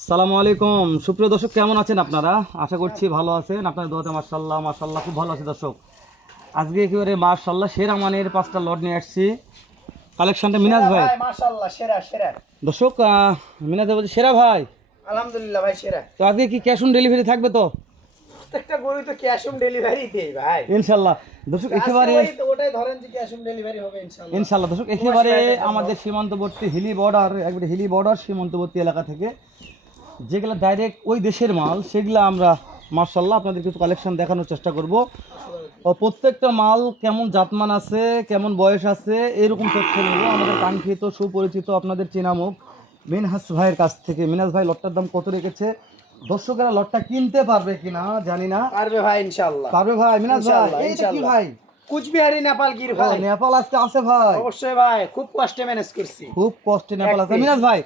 সালামু আলাইকুম। সুপ্রিয় দর্শক কেমন আছেন আপনারা? আশা করছি ভালো আছেন। আপনার দোয়াতে মার্শাল্লাহ মার্শাল্লাহ খুব ভালো আছে দর্শক। আজকে একেবারে মার্শাল্লাহ সেরা মানের পাঁচটা লট নিয়ে আসছি। কালেকশনটা মিনাজ ভাই। মাশাআল্লাহ সেরা সেরা। দর্শক মিনাজ ভাই সেরা ভাই। আলহামদুলিল্লাহ ভাই সেরা। তো আজকে কি ক্যাশ অন ডেলিভারি থাকবে তো? প্রত্যেকটা গরু তো ক্যাশ অন ডেলিভারি দেই ভাই। ইনশাল্লাহ দর্শক একেবারে ওটাই ধরেন যে ক্যাশ অন ডেলিভারি হবে ইনশাআল্লাহ। ইনশাল্লাহ দর্শক একেবারে আমাদের সীমান্তবর্তী হিলি বর্ডার একবারে হিলি বর্ডার সীমান্তবর্তী এলাকা থেকে যেগুলো ডাইরেক্ট ওই দেশের মাল সেগুলো আমরা মার্শাল্লাহ আপনাদের কিছু কালেকশন দেখানোর চেষ্টা করব। ও প্রত্যেকটা মাল কেমন জাতমান আছে কেমন বয়স আছে এরকম তথ্য নেব। আমাদের কাঙ্ক্ষিত সুপরিচিত আপনাদের চেনামুখ মিনহাস ভাইয়ের কাছ থেকে। মিনহাস ভাই লটটার দাম কত রেখেছে? দর্শকেরা লটটা কিনতে পারবে কিনা জানি না। পারবে ভাই ইনশাআল্লাহ। পারবে ভাই মিনাস ভাই এইটা কি ভাই? কুচবিহারি নেপাল গির ভাই। নেপাল আজকে আছে ভাই। অবশ্যই ভাই খুব কষ্টে ম্যানেজ করছি। খুব কষ্টে নেপাল আছে। piece। ভাই।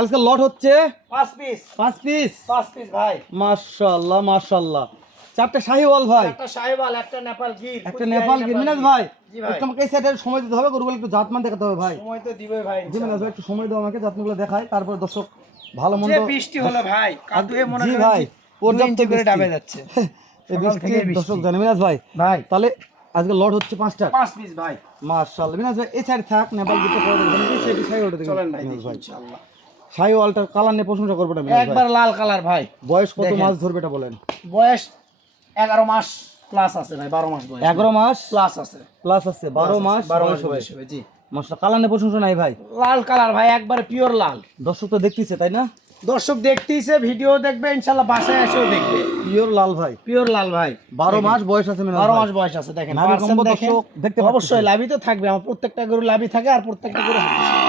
আজকে লট হচ্ছে? পাঁচ পিস পাঁচ পিস পাঁচ পিস ভাই। মাশাআল্লাহ মাশাআল্লাহ। চারটে শাহিওয়াল ভাই। একটা সাহেবাল একটা নেপাল গির একটা নেপাল গির। মিনাজ ভাই ভাই। এই সময় দিতে হবে গরুগুলো একটু জাতমান দেখাতে হবে ভাই। সময় তো দিবে ভাই জি মিনাজ ভাই একটু সময় দাও আমাকে জাতমানগুলো দেখাই তারপর দর্শক ভালো মন্দ বৃষ্টি হলো ভাই কাদুয়ে মনে জি ভাই পর্যাপ্ত করে ডাবে যাচ্ছে। এই বৃষ্টি। দর্শক জানে মিনাজ ভাই। ভাই। তাহলে আজকে লট হচ্ছে পাঁচটা। পাঁচ পিস ভাই। মাশাআল্লাহ। মিনাজ ভাই এই সাইড থাক নেপাল গিরটা পরে দেখবেন এই সাইডে শাহিওয়ালটা দেখবেন চলেন ভাই ইনশাআল্লাহ। শাহিওয়ালটার কালার নিয়ে প্রশংসা করব না একবার লাল কালার ভাই। বয়স কত মাস ধরবে এটা বলেন। বয়স এগারো মাস প্লাস আছে ভাই বারো মাস বয়স। এগারো মাস প্লাস আছে। প্লাস আছে বারো মাস বারো মাস বয়স হবে জি। মাসটা কালার নিয়ে প্রশংসা নাই ভাই। লাল কালার ভাই একবারে পিওর লাল। দর্শক তো দেখতেছে তাই না? দর্শক দেখতেইছে ভিডিও দেখবে ইনশাল্লাহ বাসায় এসেও দেখবে। পিওর লাল ভাই। পিওর লাল ভাই। বারো মাস বয়স আছে বারো মাস বয়স আছে দেখেন দেখতে অবশ্যই লাভই তো থাকবে আমার প্রত্যেকটা গরু লাভই থাকে আর প্রত্যেকটা গরু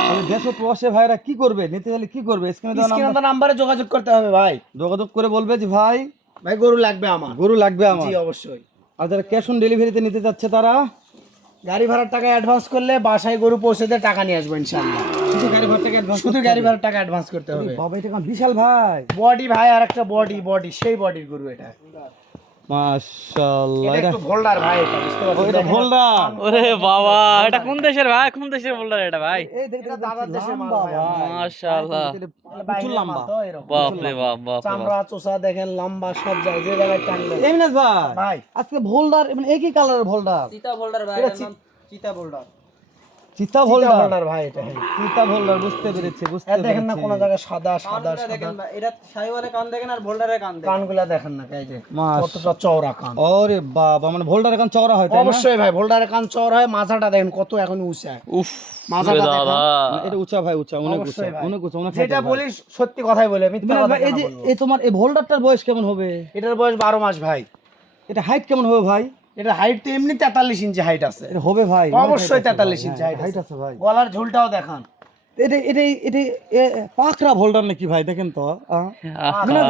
তাহলে দেশ প্রবাসী ভাইরা কি করবে? নিতে গেলে কি করবে? স্ক্রিনে দেওয়া স্ক্রিনে নাম্বার তো নাম্বারে যোগাযোগ করতে হবে ভাই। যোগাযোগ করে বলবে যে ভাই ভাই গরু লাগবে আমার। গরু লাগবে আমার। জি অবশ্যই। আর যারা ক্যাশ অন ডেলিভারিতে নিতে যাচ্ছে তারা গাড়ি ভাড়ার টাকা অ্যাডভান্স করলে বাসায় গরু পৌঁছে দিয়ে টাকা নিয়ে আসব ইনশাল্লাহ শুধু গাড়ি ভাড়া টাকা অ্যাডভান্স শুধু গাড়ি ভাড়ার টাকা অ্যাডভান্স করতে হবে। বাবা এটা বিশাল ভাই? বডি ভাই আর একটা বডি বডি সেই বডির গরু এটা। মাশাআল্লাহ এটা এটা ভোল্ডার ভাই এটা বুঝতে পারছেন এটা ভোল্ডার ওরে বাবা এটা কোন দেশের ভাই? কোন দেশের বোল্ডার এটা ভাই? এই দেখতে দাদার দেশের মাল ভাই, ভাই। মাশাআল্লাহ। প্রচুর লম্বা। মাল তো এরকম। বাপ রে বাপ। বাপ চামড়া চোষা দেখেন লম্বা সব জায়গায় যে জায়গায় টানবে। এই ভাই ভাই। আজকে ভোল্ডার মানে একই কালারের ভোল্ডার চিতা বোল্ডার ভাই চিতা বোল্ডার চিতা ভোল্ডার ভাই এটা হ্যাঁ। চিতা ভোল্ডার বুঝতে পেরেছি বুঝতে এ দেখেন না কোন জায়গায় সাদা সাদা সাদা। এটা শাহিওয়ালে কান দেখেন আর ভোল্ডারের কান দেখেন। কানগুলা দেখেন না এই যে কতটা চওড়া কান। ওরে বাবা মানে ভোল্ডার এখন চওড়া হয় তাই অবশ্যই ভাই ভোল্ডারের কান চওড়া হয় মাথাটা দেখেন কত এখন উঁচা। উফ মাথাটা দেখেন। মানে এটা উঁচা ভাই উঁচা অনেক উঁচা। অনেক উঁচা অনেক যেটা height এর বলি সত্যি কথাই বলে মিথ্যা কথা এই যে এই তোমার এই ভোল্ডারটার বয়স কেমন হবে? এটার বয়স বারো মাস ভাই। এটা হাইট কেমন হবে ভাই? এটা হাইট তো এমনি তেতাল্লিশ ইঞ্চি হাইট আছে। হবে ভাই অবশ্যই 43 ইঞ্চি হাইট আছে। আছে ভাই। গলার ঝুলটাও দেখান। এটা এটা এটা এ, পাকড়া ভোল্ডার নাকি ভাই দেখেন তো।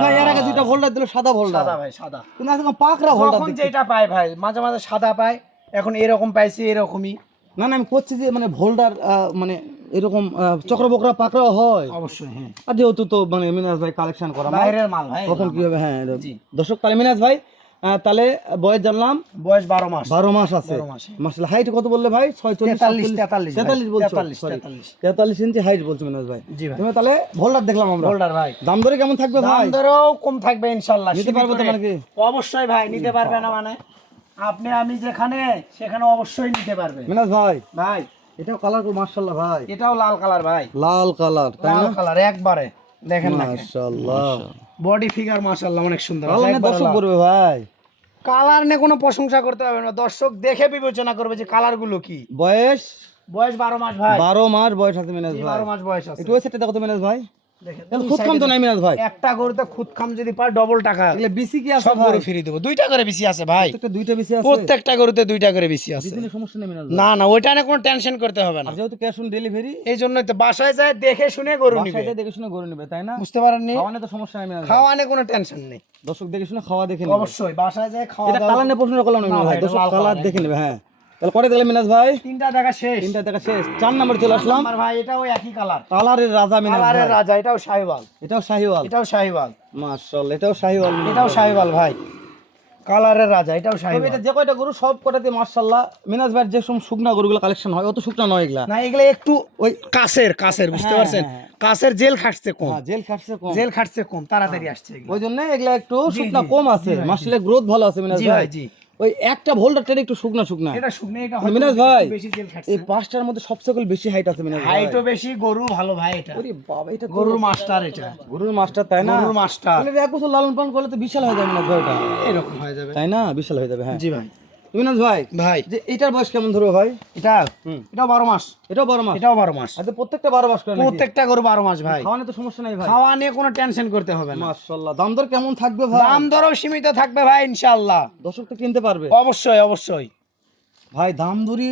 ভাই এর আগে দুইটা ভোল্ডার দিল সাদা ভোল্ডার। সাদা ভাই সাদা। কিন্তু আজকে পাকড়া ভোল্ডার যখন যেটা পায় ভাই মাঝে মাঝে সাদা পায় এখন এরকম পাইছি এরকমই। না না আমি করছি যে মানে ভোল্ডার মানে এরকম চক্রবকরা পাকড়া হয়। অবশ্যই হ্যাঁ। আর যেহেতু তো মানে মিনাজ ভাই কালেকশন করা বাইরের মাল ভাই কখন কি হবে হ্যাঁ। দর্শক তাহলে মিনাজ ভাই তাহলে বয়স জানলাম? বয়স বারো মাস। বারো মাস আছে। মাস, হাইট কত বললে ভাই? ছয়চল্লিশ তেতাল্লিশ, তেতাল্লিশ তেতাল্লিশ ইঞ্চি হাইট বলছো মিনাজ ভাই। তুমি তাহলে ভোল্ডার দেখলাম আমরা। হোল্ডার ভাই। দাম দরে কেমন থাকবে দাম ভাই? দরেও কম থাকবে ইনশাল্লাহ নিতে পারবে তো rate। নাকি? অবশ্যই ভাই নিতে পারবে না মানে। আপনি আমি যেখানে সেখানে অবশ্যই নিতে পারবে। মিনাজ ভাই। ভাই। এটাও কালার মার্শাল্লাহ ভাই। এটাও লাল কালার ভাই। লাল কালার লাল কালার একবারে। দেখেন বডি ফিগার মাশাআল্লাহ। অনেক সুন্দর। দর্শক করবে ভাই? কালার নিয়ে কোনো প্রশংসা করতে হবে না। দর্শক দেখে বিবেচনা করবে যে কালারগুলো কি। বয়স? বয়স বারো মাস ভাই। বারো মাস বয়স আছে মিনাজ ভাই। বারো মাস বয়স আছে। একটু ওই সাইডটা দেখো তো মিনাজ ভাই। দেখেন তাহলে খুব কম তো নাই মিনাজ ভাই। একটা গরুতে খুদ যদি পায় ডবল টাকা। বিসি কি আছে সব গরু ফ্রি দেবো। দুইটা করে বেশি আছে ভাই। দুইটা বেশি আছে। প্রত্যেকটা গরুতে দুইটা করে বেশি আছে। সমস্যা নেই মিনাজ না না ওইটা নিয়ে কোনো টেনশন করতে হবে না। যেহেতু ক্যাশ অন ডেলিভারি এই জন্যই তো বাসায় যায় দেখে শুনে গরু নিবে। বাসায় দেখে শুনে গরু নেবে তাই না? বুঝতে খাওয়ানে তো সমস্যা নেই কোনো টেনশন নেই। দর্শক দেখে শুনে খাওয়া দেখে নেবে। অবশ্যই বাসায় যায় খাওয়া এটা দাওয়া প্রশ্ন করলাম না ভাই ভাই, দর্শক কালার দেখে নেবে হ্যাঁ। তাহলে পরে দিলে মিনাজ ভাই। তিনটা দেখা শেষ। তিনটা দেখা শেষ। চার নম্বর চলে আসলাম। আমার ভাই এটাও একই কালার। কালারের রাজা মিনাজ কালারের রাজা এটাও শাহিওয়াল। এটাও শাহিওয়াল। এটাও শাহিওয়াল। মাশাআল্লাহ এটাও শাহিওয়াল। এটাও শাহিওয়াল ভাই। কালারের রাজা এটাও শাহিওয়াল। এটা যে কয়টা গরু সব কটাতে মার্শাল্লাহ মিনাজ ভাইয়ের যে সব শুকনা গরুগুলো কালেকশন হয় অত শুকনা নয় এগুলা। না এগুলো একটু ওই কাছের কাছের বুঝতে হ্যাঁ, পারছেন? হ্যাঁ, কাছের জেল খাটছে কম। হ্যাঁ, জেল খাটছে কম। জেল খাটছে কম। তাড়াতাড়ি আসছে। ওই জন্য এগুলা একটু শুকনা কম আছে। ভাই, মার্শাল্লাহ গ্রোথ ভালো আছে মিনাজ জি ভাই। ভাই জি। ওই একটা টেনে একটু শুকনা শুকনা। এটা শুকনো এটা। মিনাজ ভাই, বেশি তেল খাচ্ছে এই পাঁচটার মধ্যে সবচেয়ে বেশি হাইট আছে মিনাজ হাইটও বেশি গরু ভালো ভাই এটা। ওরে বাবা এটা গরুর মাস্টার এটা। গরুর মাস্টার তাই না? গরুর মাস্টার তাহলে এক বছর লালন পালন করলে তো বিশাল হয়ে যাবে মিনাজ ভাই ওটা। এরকম হয়ে যাবে। তাই না? বিশাল হয়ে যাবে হ্যাঁ। জি ভাই। মিনাজ ভাই ভাই। যে এটার বয়স কেমন ধরবে ভাই? এটা এটাও বারো মাস। এটাও বারো মাস? এটাও বারো মাস। আর প্রত্যেকটা বারো মাস করে প্রত্যেকটা করে বারো মাস ভাই। তো সমস্যা নাই ভাই। খাওয়া নিয়ে কোনো টেনশন করতে হবে না। দাম দর কেমন থাকবে ভাই? দাম দরও সীমিত থাকবে ভাই ইনশাআল্লাহ। দর্শক তো কিনতে পারবে। অবশ্যই অবশ্যই। ভাই দাম দরি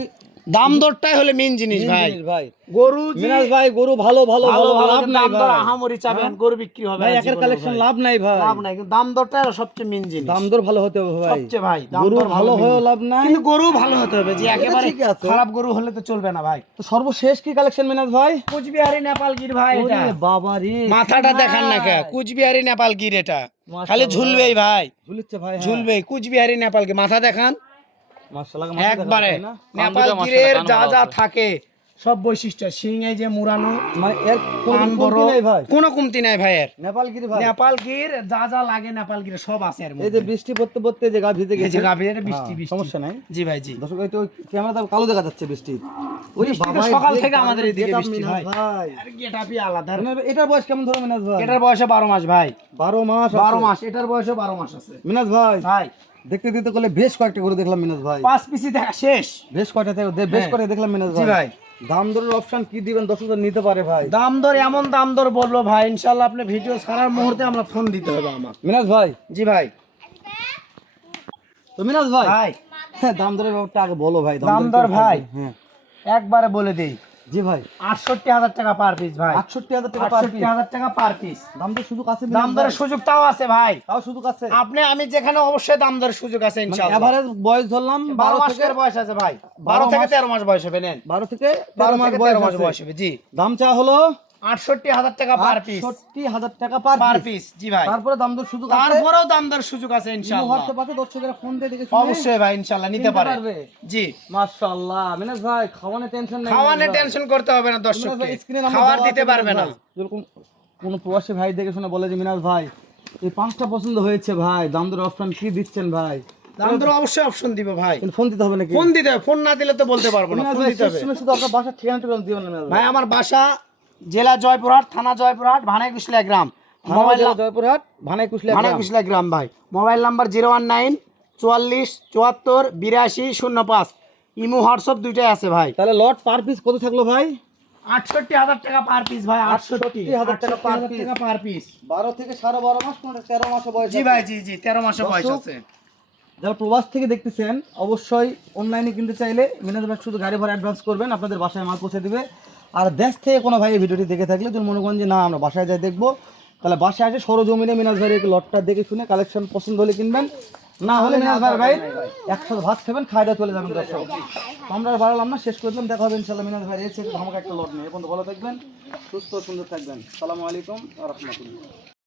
দাম দরটাই হলে মেন জিনিস ভাই। ভাই। গরু যে মিনাজ ভাই গরু ভালো ভালো ভালো ভালো ভালো লাভ নাই দাম দর ভাই। আহামরি চাবেন গরু বিক্রি হবে ভাই একের কালেকশন লাভ নাই ভাই। লাভ নাই কিন্তু দাম দরটা সবচেয়ে মেন জিনিস। দাম দর ভালো হতে হবে ভাই। সবচেয়ে ভাই দাম দর ভালো main লাভ নাই। কিন্তু গরু ভালো হতে হবে যে একেবারে খারাপ গরু হলে তো চলবে না ভাই। তো সর্বশেষ কি কালেকশন মিনাজ ভাই? কুচবিহারি নেপালগির ভাই এটা। ওরে বাবা রে। মাথাটা দেখান না কে? কুচবিহারি নেপালগির এটা। খালি ঝুলবেই ভাই। ঝুলিচ্ছে ভাই হ্যাঁ। ঝুলবেই। কুচবিহারি নেপালগির মাথা দেখান। একবারে। যায় না? যা যা থাকে সব বৈশিষ্ট্য। সিংয়ে যে মুরানো মানে কোনো কমতি নাই ভাই। কোনো কমতি নাই ভাইয়ের নেপালগিরি ভাই। যা যা লাগে নেপালগির সব আছে এর এই যে বৃষ্টি পড়তে পড়তে যে গা ভিজে গেছে। বৃষ্টি হ্যাঁ, বৃষ্টি। সমস্যা নাই। জি ভাই জি। দর্শক এই তো ক্যামেরা কালো দেখা যাচ্ছে বৃষ্টি। তো বাবা সকাল থেকে আমাদের এদিকে বৃষ্টি। ভাই। আর গেটাপি আলাদা। এটার বয়স কেমন ধরো মিনাজ ভাই? এটার বয়সে বারো মাস ভাই। বারো মাস বারো আছে। মাস এটার বয়সে বারো মাস আছে। মিনাজ ভাই। ভাই দেখতে দেখতে করলে বেশ কয়েকটা করে দেখলাম মিনাজ ভাই। পাঁচ পিসি দেখা শেষ। বেশ কয়টা থেকে বেশ হ্যাঁ। করে দেখলাম মিনাজ জি ভাই। ভাই। দাম দরের অপশন কি দিবেন দর্শকদের নিতে পারে ভাই। দাম দর এমন দাম দর বলল ভাই ইনশাল্লাহ আপনি ভিডিও ছাড়ার মুহূর্তে আমরা ফোন দিতে হবে আমার মিনাজ ভাই। জি ভাই। তো মিনাজ ভাই ভাই। হ্যাঁ দাম দরের ব্যাপারটা আগে বলো ভাই দাম দর ভাই। হ্যাঁ। একবারে বলে দেই জি ভাই। আটষট্টি হাজার টাকা পার পিস ভাই। আটষট্টি হাজার টাকা আটষট্টি হাজার টাকা পার পিস দাম দর সুযোগ আছে দাম দরের সুযোগটাও আছে ভাই। তাও সুযোগ আছে। আপনি আমি যেখানে অবশ্যই দাম দরের সুযোগ আছে ইনশাআল্লাহ। এভারেজ বয়স ধরলাম বারো বারো মাসের বয়স আছে ভাই। বারো বারো থেকে মাস- তেরো মাস বয়স হবে নেন। বারো থেকে বারো তেরো মাস। বয়স হবে জি। দাম চা হলো আটষট্টি হাজার টাকা পার পিস আটষট্টি হাজার টাকা পার পিস জি ভাই। তারপরে দাম দর সুযোগ তারপরেও দাম দর সুযোগ আছে ইনশাআল্লাহ। হোয়াটসঅ্যাপ আছে দর্শকেরা ফোন দিয়ে দেখে অবশ্যই ভাই ইনশাআল্লাহ নিতে পারবে। জি। মাশাআল্লাহ মিনাজ ভাই খাওয়ানে টেনশন নাই খাওয়ানে টেনশন করতে হবে না দর্শককে। নাম্বার দিতে পারবে না। যেরকম কোন প্রবাসী ভাই দেখে শুনে বলে যে মিনাজ ভাই এই পাঁচটা পছন্দ হয়েছে ভাই দাম দর অপশন কি দিচ্ছেন ভাই? দাম দর অবশ্যই অপশন দিবে ভাই। ফোন দিতে হবে নাকি? ফোন দিতে হবে ফোন না দিলে তো বলতে পারব না ফোন দিতে হবে। শুধু আপনার বাসার ঠিকানাটা দিবেন না ভাই আমার বাসা জেলা জয়পুরহাট থানা জয়পুরহাট ভানাই কুশলা গ্রাম মোবাইল জয়পুরহাট ভানাই কুশলিয়া ভানাই কুশলা গ্রাম ভাই। Mobile number zero one nine চুয়াল্লিশ চুয়াত্তর বিরাশি শূন্য পাঁচ ইমো হোয়াটসঅ্যাপ দুইটাই আছে ভাই। তাহলে লট পার পিস কত থাকল ভাই? আটষট্টি হাজার টাকা পার পিস ভাই আটষট্টি। 68,000 টাকা per piece। টাকা পার পিস। বারো থেকে সাড়ে বারো মাস কোনটা তেরো মাসে বয়স জি ভাই জি জি তেরো মাসে বয়স আছে। যারা প্রবাস থেকে দেখতেছেন অবশ্যই অনলাইনে কিনতে চাইলে মিনাজ ভাই শুধু গাড়ি ভাড়া অ্যাডভান্স করবেন আপনাদের বাসায় মাল পৌঁছে দিবে। আর দেশ থেকে কোনো ভাই ভিডিওটি দেখে থাকলে যদি মনে করেন যে না, আমরা বাসায় যাই দেখব, তাহলে বাসায় আসে সরজমিনে মিনাজ ভাইয়ের লটটা দেখে শুনে কালেকশন পছন্দ হলে কিনবেন। না হলে মিনাজ ভাই ভাই, একসাথে ভাত খাবেন, খাই দাওয়া চলে যাবেন দর্শক। আমরা বাড়ালাম না, শেষ করে দিলাম দেখা হবে ইনশাল্লাহ মিনাজ ভাই এসে আমাকে একটা লট নেই এখন ভালো থাকবেন, সুস্থ সুন্দর থাকবেন। সালামু আলাইকুম রহমতুল্লাহ।